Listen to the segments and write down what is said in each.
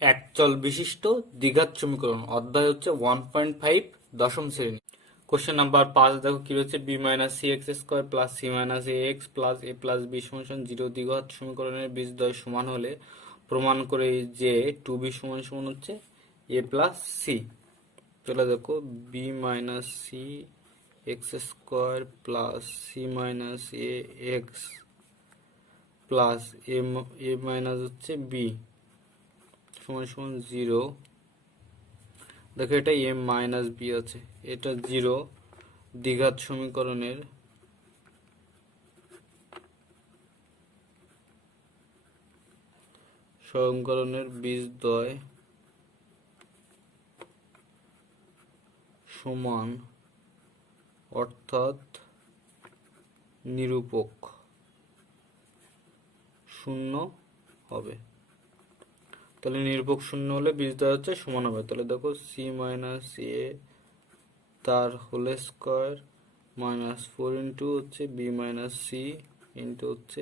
একচল বিশিষ্ট দ্বিঘাত সমীকরণ অধ্যায় হচ্ছে 1.5 দশম শ্রেণী। কোশ্চেন নাম্বার 5 দেখো কি রয়েছে, b minus c x square plus c minus a x plus a plus b সমান জিরো দ্বিঘাত সমীকরণের বীজদ্বয় সমান হলে প্রমাণ করে যে টু বি সমান সমান হচ্ছে এ প্লাস সি। তাহলে দেখো b minus c x square plus c minus a x plus a minus হচ্ছে বি সমান সমান জিরো। দেখো এটা এম মাইনাস বি আছে, এটা জিরো দ্বিঘাত সমীকরণের বীজদ্বয় সমান অর্থাৎ নিরূপক শূন্য হবে। তাহলে নিরূপক শূন্য হলে বীজদ্বয় হচ্ছে সমান হবে। তাহলে দেখো সি মাইনাস এ তার হোল স্কোয়ার মাইনাস 4 ইন্টু হচ্ছে বি মাইনাস সি ইন্টু হচ্ছে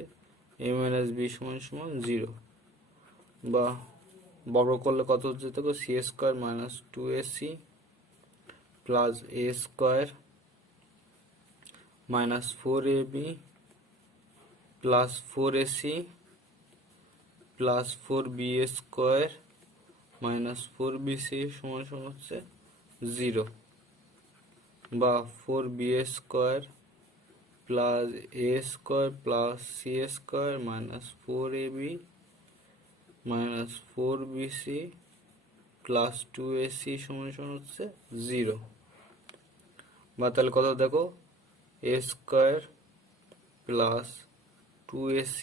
এ মাইনাস বি সমান সমান জিরো, বা বর্গ করলে কত হচ্ছে দেখো c square minus 2ac plus a square minus 4ab plus 4ac plus 4b square minus 4bc সমান সমান হচ্ছে জিরো, বা 4b square plus a square plus c square minus 4ab minus 4bc plus 2ac সমান সমান হচ্ছে zero. বা তাহলে কত দেখো a square plus 2ac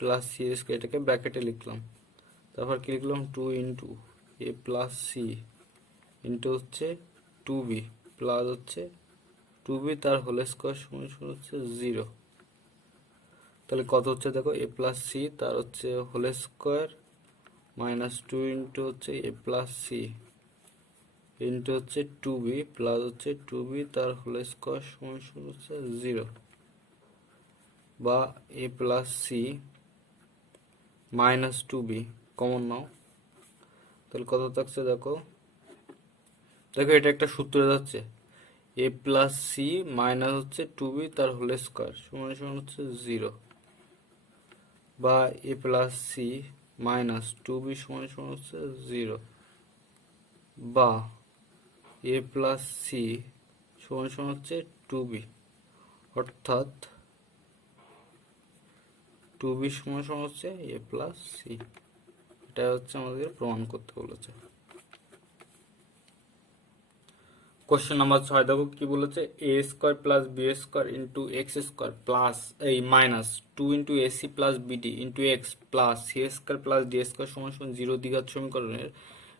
plus c square, এটাকে ব্র্যাকেটে লিখলাম, তারপর কি লিখলাম 2 into a plus c into হচ্ছে 2b প্লাস হচ্ছে 2b তার হোল স্কোয়ার সমান সমান হচ্ছে জিরো। তাহলে কত হচ্ছে দেখো এ প্লাস সি তার হচ্ছে হোল স্কোয়ার মাইনাস 2 ইন্টু হচ্ছে এ প্লাস সি ইন্টু হচ্ছে 2b প্লাস হচ্ছে 2b তার হোল স্কোয়ার সমান সমান হচ্ছে জিরো, বা a plus c minus 2b common নাও। তাহলে কত থাকছে দেখো, দেখো এটা একটা সূত্রে যাচ্ছে এ প্লাস সি মাইনাস হচ্ছে 2b তার হোল স্কোয়ার সমান সমান হচ্ছে জিরো, বা a plus c minus 2b সমান সমান হচ্ছে জিরো, বা এ প্লাস সি সমান সমান হচ্ছে 2b, অর্থাৎ 2b সমান সমান হচ্ছে এ প্লাস সি। এটা হচ্ছে আমাদের প্রমাণ করতে বলেছে। কোশ্চেন নাম্বার 6 দেখো কি বলেছে, a square plus b square into x square plus এই minus 2 into ac plus bd into x plus c square plus d square সমান সমান জিরো দ্বিঘাত সমীকরণের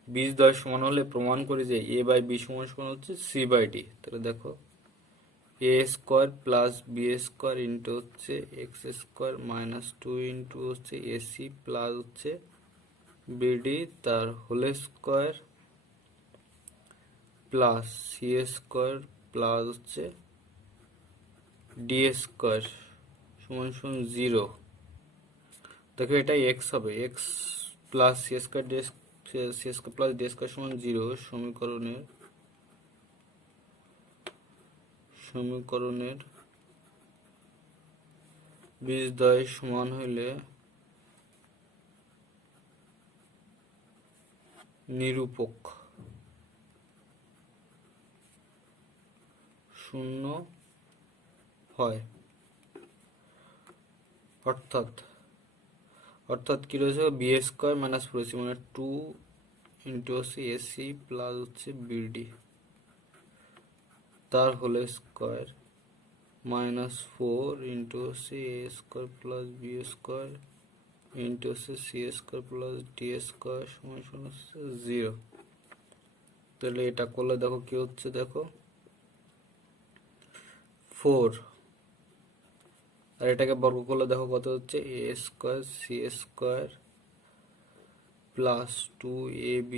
বীজদ্বয় সমান হলে প্রমাণ করি যে এ বাই বি সমান সমান হচ্ছে সি বাই ডি। তাহলে দেখো a square plus b square into হচ্ছে এক্স স্কোয়ার মাইনাস 2 ইন্টু হচ্ছে এসি প্লাস হচ্ছে বিডি তার whole square plus c square plus হচ্ছে ডি স্কোয়ার সমান সমান জিরো। দেখো এটা এক্স হবে, x plus c square d c square plus d square সমান জিরো সমীকরণের বীজদ্বয় সমান হইলে নিরূপক শূন্য হয়। অর্থাৎ কি রয়েছে বি স্কোয়ার মাইনাস 4ac মানে 2 ইন্টু হচ্ছে এসি প্লাস হচ্ছে বিডি তার হোল স্কোয়ার মাইনাস 4 ইন্টু হচ্ছে a square plus b square into হচ্ছে c square plus d square সমান সমান হচ্ছে জিরো। তাহলে এটা করলে দেখো কি হচ্ছে, দেখো 4, আর এটাকে বর্গ করলে দেখো কত হচ্ছে a square c square plus 2ab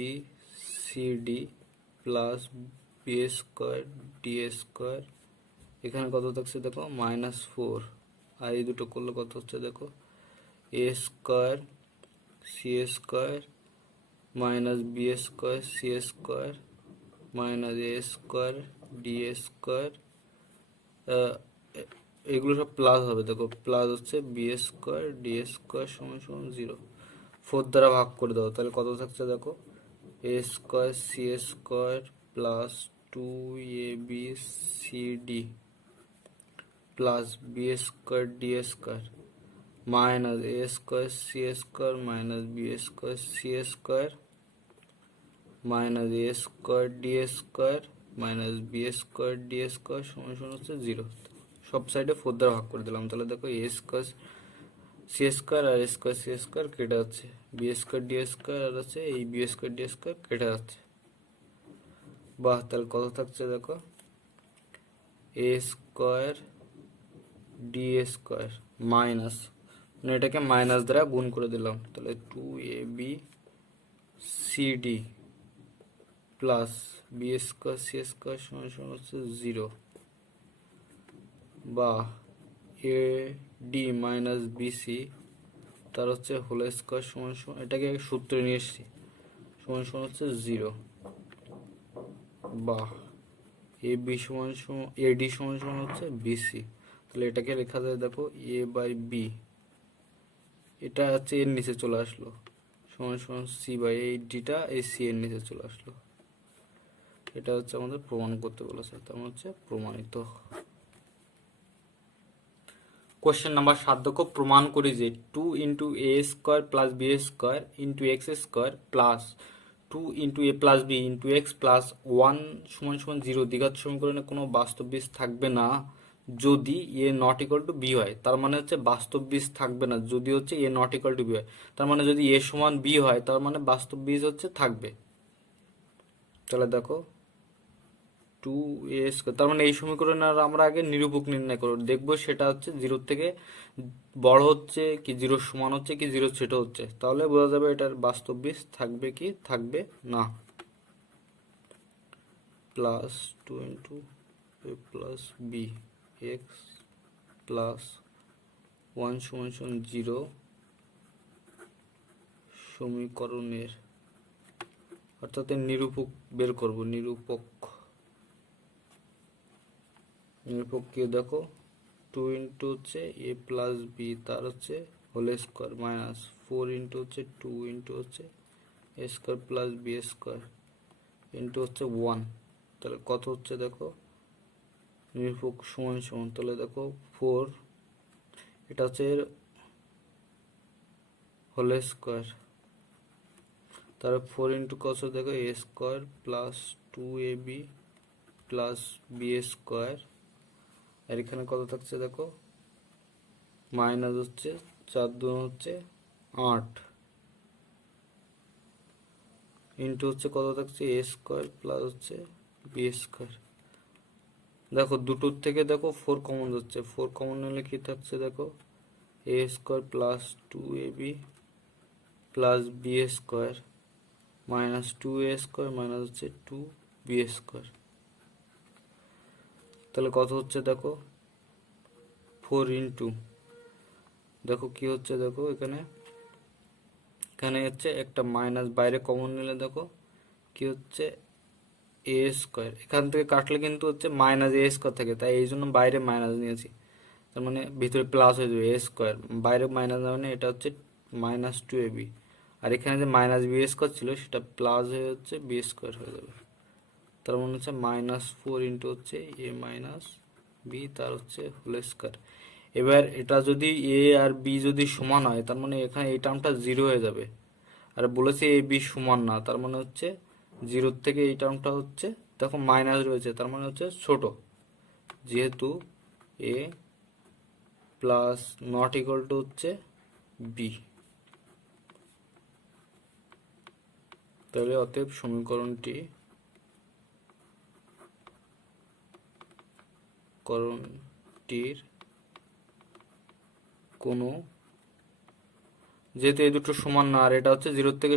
cd plus b square d square, এখানে কত থাকছে দেখো -4, আর এই দুটো করলে কত হচ্ছে দেখো a square c square minus b square c square minus a square d square, এগুলো সব প্লাস হবে। দেখো প্লাস হচ্ছে বি স্কোয়ার ডি স্কোয়ার সমান সমান 0, 4 দ্বারা ভাগ করে দাও, তাহলে কত থাকছে দেখো, a square c square plus 2ab cd plus b square d square minus a square c square minus b square c square minus a square d square minus b square d square সমান সমান হচ্ছে 0। সব সাইডে 4 দ্বারা ভাগ করে দিলাম, তাহলে দেখো a square c square R square c square কেটে যাচ্ছে, বি স্কোয়ার ডি স্কোয়ার আর আছে এই বি স্কোয়ার ডি স্কোয়ার কেটে যাচ্ছে। বাহ, তাহলে কত থাকছে দেখো, a square d square minus, মানে এটাকে মাইনাস দ্বারা গুণ করে দিলাম, তাহলে 2ab cd plus b square c square সমান সমান হচ্ছে 0, বা এ ডি মাইনাস বিসি তার হচ্ছে হোল স্কোয়ার সমান সমান, এটাকে সূত্রে নিয়ে এসেছি, সমান সমান হচ্ছে 0, বা এ বি সমান সমান এ ডি সমান সমান হচ্ছে বিসি, তাহলে এটাকে লেখা যায় দেখো এ বাই বি, এটা হচ্ছে এর নিচে চলে আসলো সমান সমান সি বাই এই ডিটা এই সি এর নিচে চলে আসলো। এটা হচ্ছে আমাদের প্রমাণ করতে বলেছে, তেমন হচ্ছে প্রমাণিত। কোশ্চেন নাম্বার 7 দেখো, প্রমাণ করি যে 2 into a square plus b square into x square plus 2 into a plus b into x plus 1 সমান সমান 0 দ্বিঘাত সমীকরণে কোনো বাস্তব বীজ থাকবে না যদি এ নট ইকুয়াল টু বি হয়। তার মানে হচ্ছে বাস্তব বীজ থাকবে না যদি হচ্ছে এ নট ইকুয়াল টু বি হয়, তার মানে যদি এ সমান বি হয় তার মানে বাস্তব বীজ হচ্ছে থাকবে। তাহলে দেখো 2a স্কোয়ার, তার মানে এই সমীকরণের আমরা আগে নিরূপক নির্ণয় করব, দেখবো সেটা হচ্ছে 0 থেকে বড় হচ্ছে কি 0 সমান হচ্ছে কি 0 ছোট হচ্ছে, তাহলে বোঝা যাবে এটার বাস্তব বীজ থাকবে কি থাকবে না। Plus 2 into a plus B x plus 1 সমান সমান 0 সমীকরণের, অর্থাৎ নিরূপক বের করব, নিরূপক কি দেখো 2 ইন্টু হচ্ছে এ প্লাস বি তার হচ্ছে হোল স্কোয়ার মাইনাস 4 ইন্টু হচ্ছে 2 ইন্টু হচ্ছে a square plus b square into হচ্ছে 1, তাহলে কত হচ্ছে দেখো, নিরূপক সমান সমান, তাহলে দেখো 4, এটা হচ্ছে এর হোল স্কোয়ার, তাহলে 4 ইন্টু কত দেখো a square plus 2ab plus b square, আর এখানে কত থাকছে দেখো মাইনাস হচ্ছে 4 2 হচ্ছে 8 ইন্টু হচ্ছে কত থাকছে এ স্কোয়ার প্লাস হচ্ছে বি স্কোয়ার। দেখো দুটোর থেকে দেখো 4 কমন যাচ্ছে, 4 কমন নিলে কি থাকছে দেখো a square plus 2ab plus b square minus 2a square minus হচ্ছে 2b স্কোয়ার, তাহলে কত হচ্ছে দেখো 4 ইন্টু, দেখো কি হচ্ছে দেখো এখানে এখানে হচ্ছে একটা মাইনাস বাইরে কমন নিলে দেখো কি হচ্ছে এ স্কোয়ার, এখান থেকে কাটলে কিন্তু হচ্ছে মাইনাস এ স্কোয়ার থাকে, তাই এই জন্য বাইরে মাইনাস নিয়েছি, তার মানে ভিতরে প্লাস হয়ে যাবে এ স্কোয়ার, বাইরে মাইনাস মানে এটা হচ্ছে মাইনাস 2ab, আর এখানে যে মাইনাস বি স্কোয়ার ছিল সেটা প্লাস হয়ে হচ্ছে বি স্কোয়ার হয়ে যাবে, তার মানে হচ্ছে মাইনাস 4 ইন্টু হচ্ছে এ মাইনাস বি তার হচ্ছে হোল স্কোয়ার। এবার এটা যদি এ আর বি যদি সমান হয় তার মানে এখানে এই টার্মটা 0 হয়ে যাবে, আর বলেছে এ বি সমান না, তার মানে হচ্ছে 0 থেকে এই টার্মটা হচ্ছে দেখো মাইনাস রয়েছে, তার মানে হচ্ছে ছোট, যেহেতু এ প্লাস নট ইকুয়াল টু হচ্ছে বি, তাহলে অতএব সমীকরণটির কোনো, যেহেতু এই দুটো সমান না আর এটা হচ্ছে 0 থেকে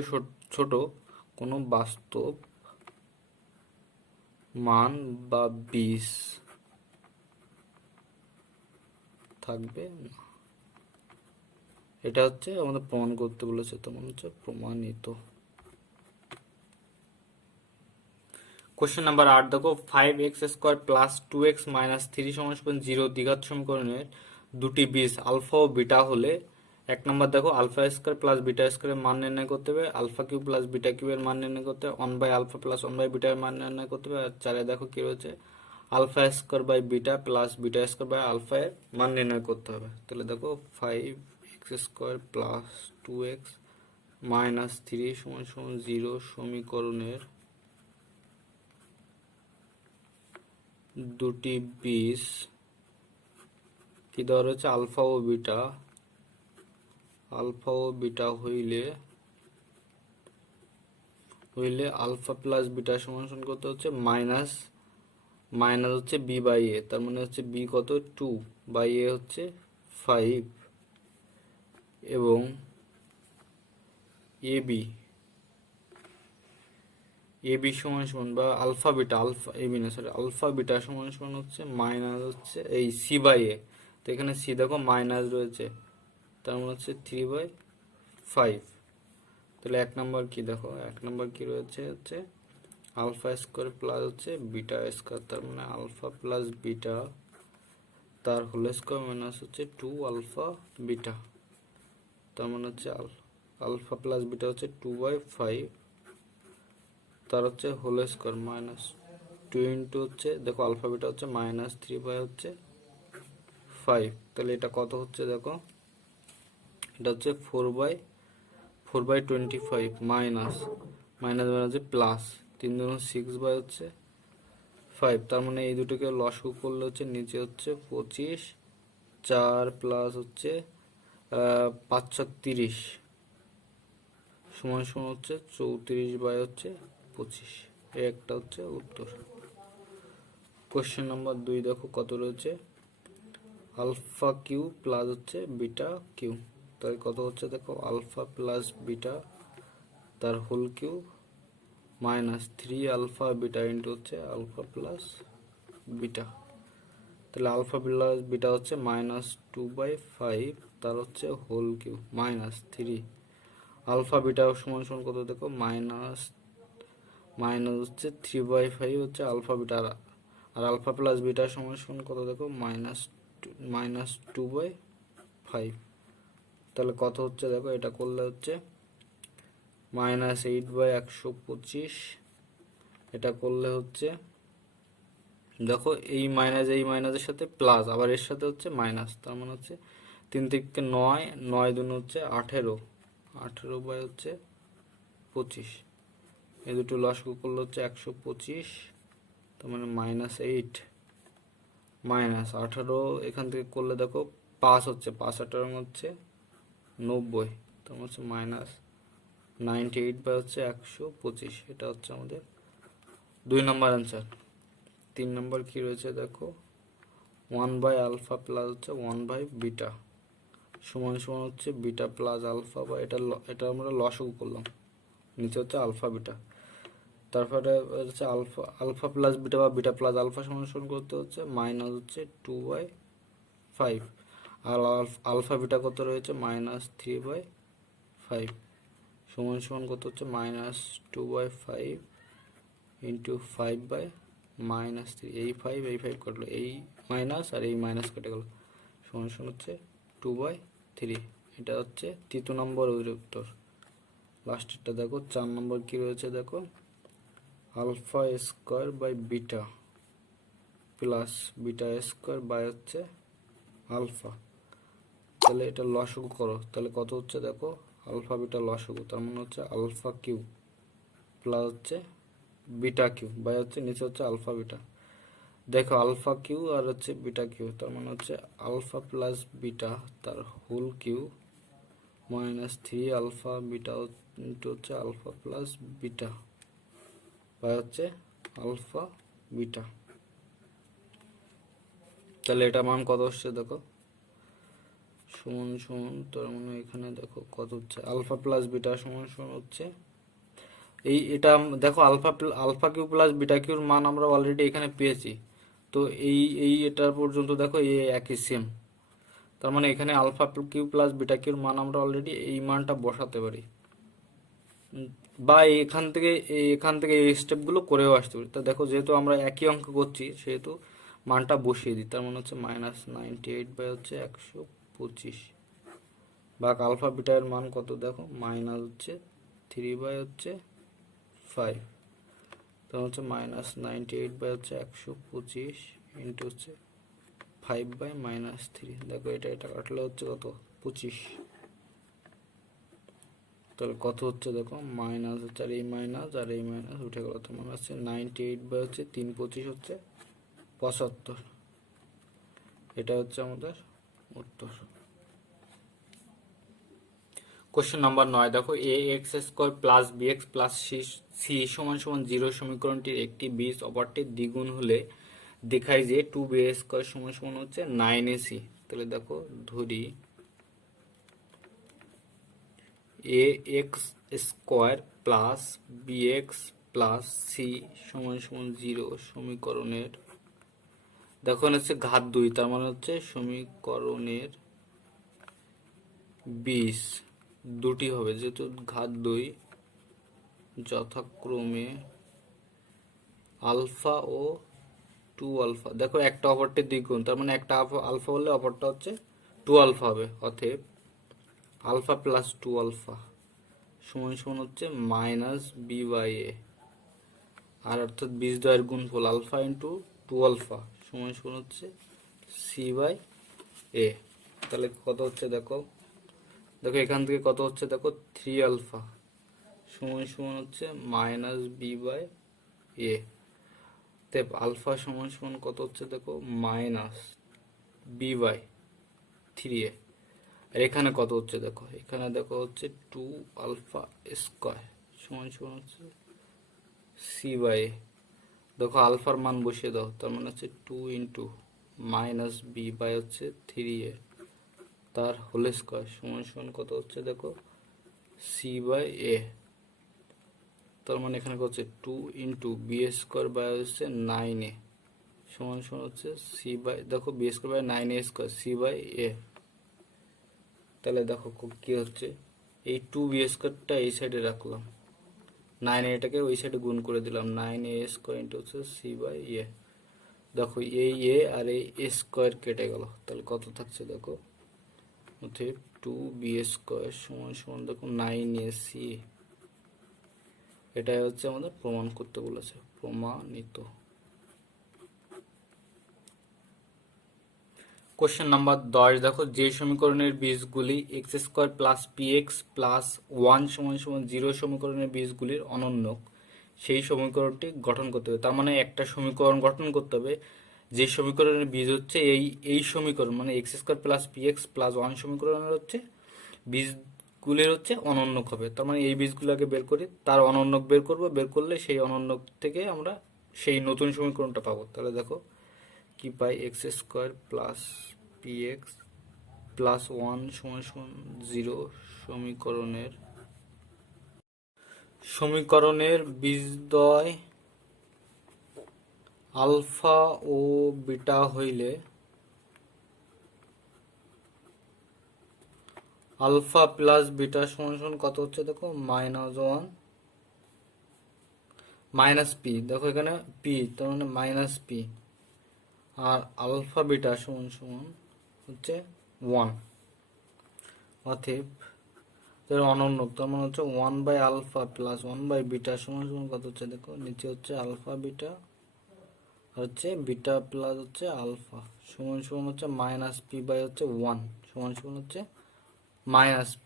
ছোট, কোনো বাস্তব মান বা বীজ থাকবে না। এটা হচ্ছে আমাদের প্রমাণ করতে বলেছে, তেমন হচ্ছে প্রমাণিত। কোশ্চেন নাম্বার 8 দেখো 5x² প্লাস 2x মাইনাস 3 সমান 0 দ্বিঘাত সমীকরণের দুটি বীজ আলফা ও বিটা হলে এক নাম্বার দেখো আলফা স্কোয়ার প্লাস বিটা স্কোয়ারের মান নির্ণয় করতে হবে, আলফা কিউব প্লাস বিটা কিউবের মান নির্ণয় করতে হবে, 1/α প্লাস 1/β মান নির্ণয় করতে হবে। আর 4 দেখো কি রয়েছে alpha square by beta plus beta square by alpha এর মান নির্ণয় করতে হবে। তাহলে দেখো 5x² প্লাস 2x মাইনাস 3 সমান 0 সমীকরণের দুটি বীজ কি দেওয়া রয়েছে আলফা ও বিটা হইলে আলফা প্লাস বিটা সমান কত হচ্ছে মাইনাস হচ্ছে বি বাই এ, তার মানে হচ্ছে বি কত 2 বাই এ হচ্ছে 5 এবং এবি সমান বা আলফা বিটা সমান হচ্ছে মাইনাস হচ্ছে এই সি বাই এ, তো এখানে সি দেখো মাইনাস রয়েছে, তার মানে হচ্ছে 3/5। তাহলে এক নাম্বার কি দেখো রয়েছে হচ্ছে আলফা স্কোয়ার প্লাস হচ্ছে বিটা স্কোয়ার, তার মানে আলফা প্লাস বিটা তার হোল স্কোয়ার মাইনাস হচ্ছে 2α বিটা, তার মানে হচ্ছে আলফা প্লাস বিটা হচ্ছে 2/5 তার হচ্ছে হোল স্কোয়ার মাইনাস 2 ইন্টু হচ্ছে দেখো আলফা বিটা হচ্ছে মাইনাস 3/5। তাহলে এটা কত হচ্ছে দেখো এটা হচ্ছে 4/25 মাইনাস হচ্ছে প্লাস 3 2 6/5, তার মানে এই দুটোকে লসাগু করলে হচ্ছে নিচে হচ্ছে 25, 4 প্লাস হচ্ছে 5 30 সমান হচ্ছে 34/25। এই একটা হচ্ছে উত্তর। কোশ্চেন নাম্বার 2 দেখো কত রয়েছে আলফা কিউ প্লাস হচ্ছে বিটা কিউ, তাই কত হচ্ছে দেখো আলফা প্লাস বিটা তার whole cube minus 3α beta into হচ্ছে আলফা প্লাস বিটা। তাহলে আলফা প্লাস বিটা হচ্ছে মাইনাস 2/5 তার হচ্ছে whole cube minus 3 alpha beta সমান কত দেখো মাইনাস হচ্ছে 3/5 হচ্ছে আলফা বিটা, আর আলফা প্লাস বিটা সমান কত দেখো মাইনাস 2/5। তাহলে কত হচ্ছে দেখো এটা করলে হচ্ছে -8/125, এটা করলে হচ্ছে দেখো এই মাইনাসের সাথে প্লাস আবার এর সাথে হচ্ছে মাইনাস, তার মানে হচ্ছে 3 থেকে 9 9 দুন হচ্ছে 18/25, এই দুটো লসাগু করলে হচ্ছে 125, তার মানে -8 -18 এখান থেকে করলে দেখো 5 হচ্ছে 5 18 হচ্ছে 90, তার মানে হচ্ছে -98/125, এটা হচ্ছে আমাদের 2 নম্বর অ্যান্সার। 3 নম্বর কি রয়েছে দেখো 1/α প্লাস হচ্ছে 1/β সমান হচ্ছে বিটা প্লাস আলফা, বা এটা আমরা লসাগু করলাম, নিচে হচ্ছে আলফা বিটা, তারপরে হচ্ছে আলফা প্লাস বিটা বা বিটা প্লাস আলফা সমান করতে হচ্ছে মাইনাস হচ্ছে 2/5, আর আলফা বিটা কত রয়েছে -3/5 সমান কত হচ্ছে -2/5 ইন্টু 5/-3, এই 5 কাটলো, এই মাইনাস আর এই মাইনাস কেটে গেল, সমান হচ্ছে 2/3। এটা হচ্ছে 3 নম্বর উত্তর। লাস্টেরটা দেখো 4 নম্বর কি রয়েছে দেখো alpha square by beta plus beta square by হচ্ছে আলফা, তাহলে এটা লসাগু করো, তাহলে কত হচ্ছে দেখো আলফা বিটা লসাগু, তার মানে হচ্ছে আলফা কিউ প্লাস হচ্ছে বিটা কিউ বাই হচ্ছে নিচে হচ্ছে আলফা বিটা। দেখো আলফা কিউ আর হচ্ছে বিটা কিউ, তার মানে হচ্ছে আলফা প্লাস বিটা তার whole cube minus 3α beta into হচ্ছে আলফা প্লাস বিটা বাই হচ্ছে আলফা বিটা। তাহলে এটা মান কত হচ্ছে দেখো সমান তার মানে এখানে দেখো কত হচ্ছে আলফা প্লাস বিটা সমান হচ্ছে এটা দেখো আলফা কিউ প্লাস বিটা কিউর মান আমরা অলরেডি এখানে পেয়েছি, তো এটার পর্যন্ত দেখো একই সেম, তার মানে এখানে আলফা কিউ প্লাস বিটা কিউর মান আমরা অলরেডি এই মানটা বসাতে পারি। বা এখান থেকে এই স্টেপগুলো করেও আসতে পারি। তা দেখো যেহেতু আমরা একই অঙ্ক করছি সেহেতু মানটা বসিয়ে দিই। তার মানে হচ্ছে -98 বাই হচ্ছে 125 ভাগ আলফা বিটা এর মান কত দেখো, মাইনাস হচ্ছে 3/5। তার হচ্ছে -98 বাই হচ্ছে 125 ইন্টু হচ্ছে 5/-3। দেখো এটা কাটলে হচ্ছে কত, 25। তাহলে কত হচ্ছে দেখো, মাইনাস হচ্ছে আর এই মাইনাস উঠে গেল। তার মানে হচ্ছে 98 বাই হচ্ছে 3/25 হচ্ছে 75। এটা হচ্ছে আমাদের উত্তর। কোশ্চেন নাম্বার 9 দেখো, ax² plus bx plus c সমান সমান 0 সমীকরণটির একটি বীজ অপরটির দ্বিগুণ হলে দেখায় যে 2b² সমান সমান হচ্ছে 9ac। তাহলে দেখো ধরি ax² plus bx plus c সমান সমান 0 সমীকরণের, দেখো হচ্ছে ঘাত 2, তার মানে হচ্ছে সমীকরণের বীজ দুটি হবে, যেহেতু ঘাত 2 যথাক্রমে আলফা ও 2 আলফা। দেখো একটা অপরটির দ্বিগুণ, তার মানে একটা আলফা হলে অপরটা হচ্ছে 2 আলফা হবে। অতএব আলফা প্লাস 2 আলফা সমান সমান হচ্ছে -b/a। আর অর্থাৎ বীজ দ্বয়ের গুণফল আলফা ইন্টু 2 আলফা সমান সমান হচ্ছে c/a। তাহলে কত হচ্ছে দেখো, এখান থেকে কত হচ্ছে দেখো, 3 আলফা সমান সমান হচ্ছে -b/a। দেব আলফা সমান সমান কত হচ্ছে দেখো, -b/3a। আর এখানে কত হচ্ছে দেখো, এখানে দেখো হচ্ছে 2 আলফা স্কয়ার সমান সমান হচ্ছে c/a। দেখো আলফার মান বসিয়ে দাও, তার মানে হচ্ছে 2 ইন্টু -b/ হচ্ছে 3a তার হোল স্কয়ার সমান সমান কত হচ্ছে দেখো, c/a। তার মানে এখানে কত হচ্ছে 2 ইন্টু b² বাই হচ্ছে 9a সমান সমান হচ্ছে দেখো b² বাই 9a² c/a। তাহলে দেখো কি হচ্ছে, এই 2b² এই সাইডে রাখলাম, 9a ওই সাইডে গুণ করে দিলাম, 9a² ইন্টু হচ্ছে c/a। দেখো এই a আর এই a² কেটে গেল, তাহলে কত থাকছে দেখো, অতএব 2b² সমান সমান দেখো 9ac। এটাই হচ্ছে আমাদের প্রমাণ করতে বলেছে, প্রমাণিত। কোশ্চেন নাম্বার 10 দেখো, যে সমীকরণের বীজগুলি x² প্লাস px প্লাস 1 সমান সমান 0 সমীকরণের বীজগুলির অনন্যক, সেই সমীকরণটি গঠন করতে হবে। তার মানে একটা সমীকরণ গঠন করতে হবে যে সমীকরণের বীজ হচ্ছে এই সমীকরণ, মানে x² প্লাস px প্লাস 1 সমীকরণের হচ্ছে বীজগুলির হচ্ছে অনন্যক হবে। তার মানে এই বীজগুলোকে বের করি, তার অনন্যক বের করব, বের করলে সেই অনন্যক থেকে আমরা সেই নতুন সমীকরণটা পাবো। তাহলে দেখো কি পাই, x² প্লাস px প্লাস 1 সমান সমান 0 সমীকরণের বীজদ্বয় আলফা ও বিটা হইলে আলফা প্লাস বিটা সমান সমান কত হচ্ছে দেখো, -1 মাইনাস পি। দেখো এখানে পি, তার মানে -p। আর আলফা বিটা সমান সমান হচ্ছে 1। অতএব অনন্যক, তার মানে হচ্ছে 1/আলফা প্লাস 1/বিটা সমান সমান কত হচ্ছে দেখো, নিচে হচ্ছে আলফা বিটা আর হচ্ছে বিটা প্লাস হচ্ছে আলফা সমান সমান হচ্ছে -p/1 সমান সমান হচ্ছে -p।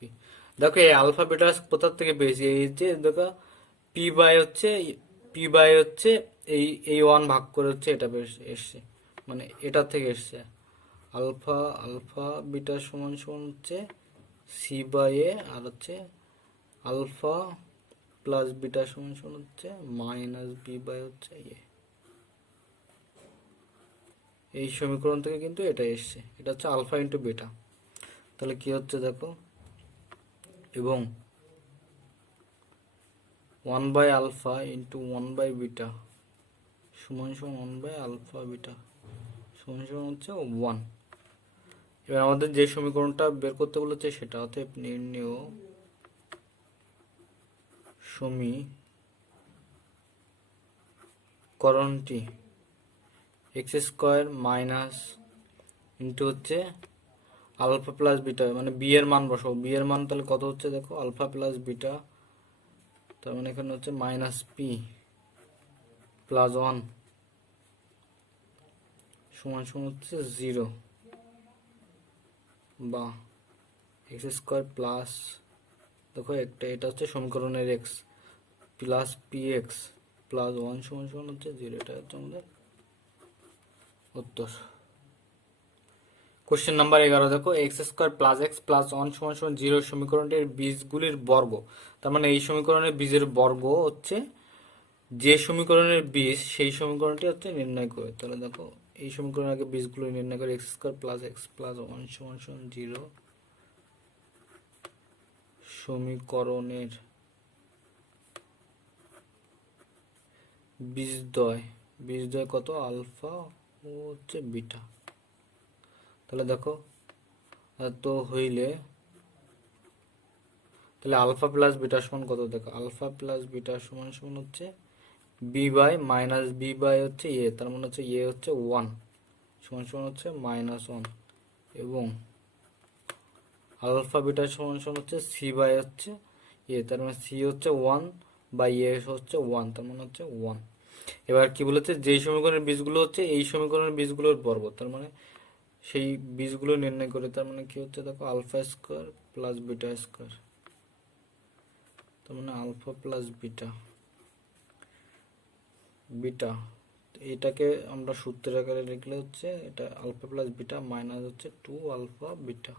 দেখো এই আলফা বিটা কোথা থেকে পেয়েছি, এই যে দেখো p/হচ্ছে এই 1 ভাগ করে হচ্ছে এটা এসছে, মানে এটা থেকে এসছে। আলফা বিটা সমান সমান হচ্ছে c/a আর হচ্ছে আলফা প্লাস বিটা সমান সমান হচ্ছে -b/a। এই সমীকরণ থেকে কিন্তু এটা এসছে, এটা হচ্ছে আলফা ইন্টু বিটা। তাহলে কি হচ্ছে দেখো, এবং 1/আলফা ইন্টু 1/বিটা সমান সমান 1/আলফা বিটা সমান সমান হচ্ছে 1। এবার আমাদের যে সমীকরণটা বের করতে বলেছে সেটা, অতএব নির্ণেয় সমীকরণটি এক্স স্কোয়ার মাইনাস ইন্টু হচ্ছে আলফা প্লাস বিটা, মানে বি এর মান বসাবো। বি এর মান তাহলে কত হচ্ছে দেখো, আলফা প্লাস বিটা, তার মানে এখানে হচ্ছে মাইনাস পি প্লাস 1 সমান সমান হচ্ছে 0, বা এক্স স্কোয়ার প্লাস, দেখো এটা হচ্ছে সমীকরণের x, plus P x plus 1 সমান সমান হচ্ছে 0। এটা হচ্ছে আমাদের উত্তর। কোশ্চেন নাম্বার 11 দেখো, x square plus x plus 1 সমান সমান 0 সমীকরণটির বীজগুলির বর্গ। তার মানে এই সমীকরণের বীজের বর্গ হচ্ছে যে সমীকরণের বীজ, সেই সমীকরণটি হচ্ছে নির্ণয় করে। তাহলে দেখো এই সমীকরণের আগে বীজগুলো নির্ণয় করে, x square plus x plus 1 সমান সমান 0 সমীকরণের বীজদ্বয় কত, আলফা ও হচ্ছে বিটা। তাহলে দেখো তো হইলে তাহলে আলফা প্লাস বিটা সমান কত, দেখো আলফা প্লাস বিটা সমান সমান হচ্ছে b by minus b by হচ্ছে এ, তার মানে হচ্ছে এ হচ্ছে 1 সমান সমান হচ্ছে -1, এবং আলফা বিটা সমান সমান হচ্ছে সি বাই হচ্ছে এ, তার মানে সি হচ্ছে 1 বাই এ হচ্ছে 1, তার মানে হচ্ছে 1। এবার কি বলেছে, যেই সমীকরণের বীজগুলো হচ্ছে এই সমীকরণের বীজগুলোর বর্গ, তার মানে সেই বীজগুলো নির্ণয় করে। তার মানে কি হচ্ছে দেখো, alpha square plus beta square, তার মানে আলফা প্লাস বিটা, এটাকে আমরা সূত্রের আকারে লিখলে হচ্ছে এটা আলফা প্লাস বিটা মাইনাস হচ্ছে 2 আলফা বিটা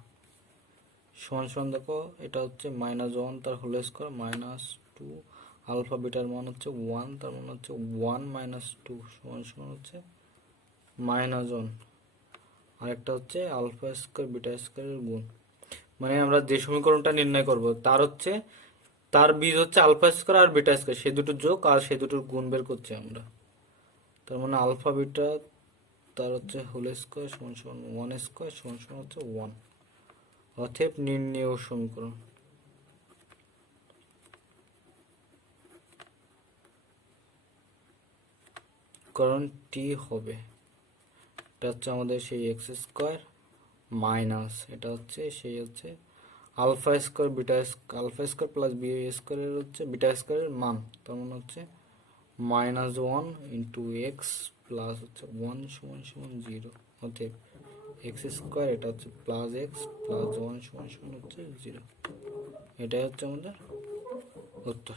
সমান সমান, দেখো এটা হচ্ছে -1 তার হোল স্কোয়ার মাইনাস 2 আলফা বিটার মান হচ্ছে 1, তার মানে হচ্ছে 1 - 2 সমান সমান হচ্ছে -1, আর একটা হচ্ছে আলফা স্কোয়ার বিটা স্কোয়ারের গুণ। মানে আমরা যে সমীকরণটা নির্ণয় করব তার বীজ হচ্ছে আলফা স্কোয়ার আর বিটা স্কোয়ার, সেই দুটোর যোগ আর সেই দুটোর গুণ বের করছি আমরা। তার মানে আলফা বিটা তার হচ্ছে হোল স্কোয়ার সমান সমান 1 স্কোয়ার সমান সমান হচ্ছে 1, অতএব নির্ণেয় সমীকরণটি হবে, এটা হচ্ছে আমাদের সেই এক্স স্কোয়ার মাইনাস, এটা হচ্ছে সেই হচ্ছে alpha square alpha square plus b স্কোয়ারের হচ্ছে বিটা স্কোয়ারের মান, তার মানে হচ্ছে -1 ইন্টু এক্স প্লাস হচ্ছে 1 সমান সমান 0, অতএব এক্স স্কোয়ার, এটা হচ্ছে প্লাস এক্স প্লাস 1 সমান সমান হচ্ছে 0। এটাই হচ্ছে আমাদের উত্তর।